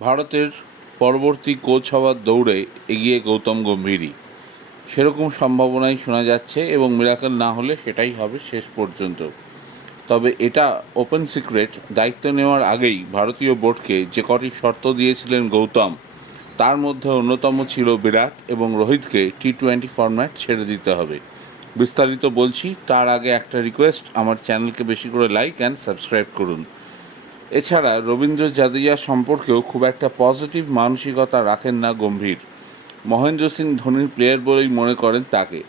ভারতের পরবর্তী কোচ হওয়ার দৌড়ে এগিয়ে গৌতম গম্ভীরই। সেরকম সম্ভাবনাই শোনা যাচ্ছে এবং মিরাকেল না হলে সেটাই হবে শেষ পর্যন্ত। তবে এটা ওপেন সিক্রেট, দায়িত্ব নেওয়ার আগেই ভারতীয় বোর্ডকে যে কটি শর্ত দিয়েছিলেন গৌতম, তার মধ্যে অন্যতম ছিল বিরাট এবং রোহিতকে টি-20 ফরম্যাট ছেড়ে দিতে হবে। বিস্তারিত বলছি, তার আগে একটা রিকোয়েস্ট, আমার চ্যানেলকে বেশি করে লাইক অ্যান্ড সাবস্ক্রাইব করুন। এছাড়া রবীন্দ্র জাদেজা সম্পর্কেও খুব একটা পজিটিভ মানসিকতা রাখেন না গম্ভীর। মহেন্দ্র সিং ধোনির প্লেয়ার বলেই মনে করেন তাকে।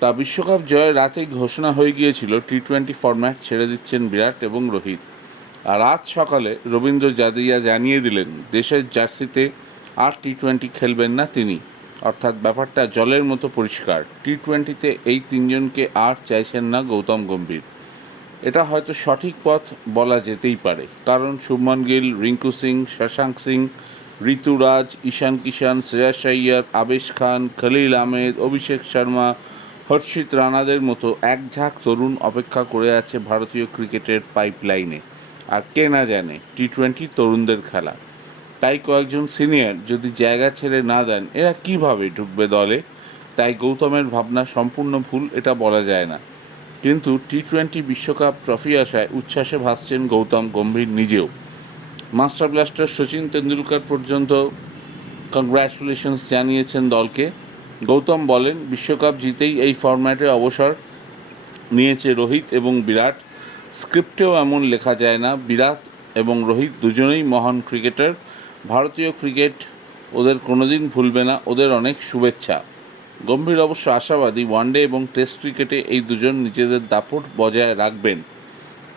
তা বিশ্বকাপ জয়ের রাতেই ঘোষণা হয়ে গিয়েছিল টি-20 ফরম্যাট ছেড়ে দিচ্ছেন বিরাট এবং রোহিত। আর আজ সকালে রবীন্দ্র জাদেজা জানিয়ে দিলেন দেশের জার্সিতে আর টি-20 খেলবেন না তিনি। অর্থাৎ ব্যাপারটা জলের মতো পরিষ্কার, টি-20তে এই তিনজনকে আর চাইছেন না গৌতম গম্ভীর। এটা হয়তো সঠিক পথ বলা যেতেই পারে, কারণ শুভমান গিল, রিঙ্কু সিং, শশাঙ্ক সিং, ঋতুরাজ, ঈশান কিষান, শ্রেয়াস আইয়ার, আবেশ খান, খলিল আহমেদ, অভিষেক শর্মা, হর্ষিত রানাদের মতো এক ঝাঁক তরুণ অপেক্ষা করে আছে ভারতীয় ক্রিকেটের পাইপলাইনে। আর কে না জানে টি-20 তরুণদের খেলা। তাই কয়েকজন সিনিয়র যদি জায়গা ছেড়ে না দেন, এরা কিভাবে ঢুকবে দলে? তাই গৌতমের ভাবনা সম্পূর্ণ ভুল এটা বলা যায় না। কিন্তু টি-20 বিশ্বকাপ ট্রফি আসায় উচ্ছ্বাসে ভাসছেন গৌতম গম্ভীর নিজেও। মাস্টার ব্লাস্টার সচিন তেন্ডুলকর পর্যন্ত কংগ্র্যাচুলেশনস জানিয়েছেন দলকে। গৌতম বলেন, বিশ্বকাপ জিতেই এই ফরম্যাটে অবসর নিয়েছে রোহিত এবং বিরাট। স্ক্রিপ্টেও এমন লেখা যায় না। বিরাট এবং রোহিত দুজনেই মহান ক্রিকেটার। ভারতীয় ক্রিকেট ওদের কোনোদিন ভুলবে না। ওদের অনেক শুভেচ্ছা। গম্ভীর অবশ্য আশাবাদী ওয়ানডে এবং টেস্ট ক্রিকেটে এই দুজন নিজেদের দাপট বজায় রাখবেন।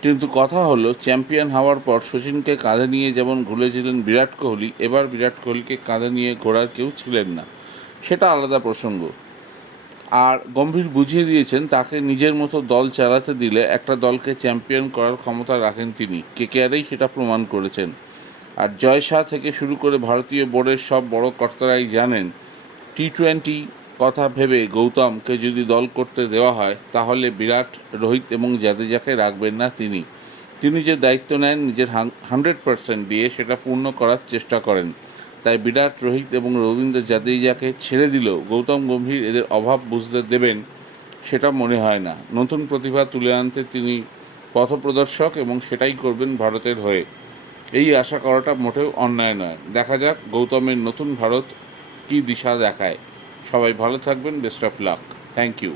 কিন্তু কথা হলো, চ্যাম্পিয়ন হওয়ার পর শচীনকে কাঁধে নিয়ে যেমন ঘুরেছিলেন বিরাট কোহলি, এবার বিরাট কোহলিকে কাঁধে নিয়ে ঘোরার কেউ ছিলেন না। সেটা আলাদা প্রসঙ্গ। আর গম্ভীর বুঝিয়ে দিয়েছেন তাকে নিজের মতো দল চালাতে দিলে একটা দলকে চ্যাম্পিয়ন করার ক্ষমতা রাখেন তিনি। কেকেআরেই সেটা প্রমাণ করেছেন। আর জয় শাহ থেকে শুরু করে ভারতীয় বোর্ডের সব বড় কর্তারাই জানেন, টি-20 কথা ভেবে গৌতমকে যদি দল করতে দেওয়া হয়, তাহলে বিরাট, রোহিত এবং জাদেজাকে রাখবেন না তিনি। তিনি যে দায়িত্ব নেন নিজের 100% দিয়ে, সেটা পূর্ণ করার চেষ্টা করেন। তাই বিরাট, রোহিত এবং রবীন্দ্র জাদেজাকে ছেড়ে দিলেও গৌতম গম্ভীর এদের অভাব বুঝতে দেবেন সেটা মনে হয় না। নতুন প্রতিভা তুলে আনতে তিনি পথপ্রদর্শক এবং সেটাই করবেন ভারতের হয়ে। এই আশা করাটা মোটেও অন্যায় নয়। দেখা যাক গৌতমের নতুন ভারত কী দিশা দেখায়। সবাই ভালো থাকবেন। Best of luck. Thank you.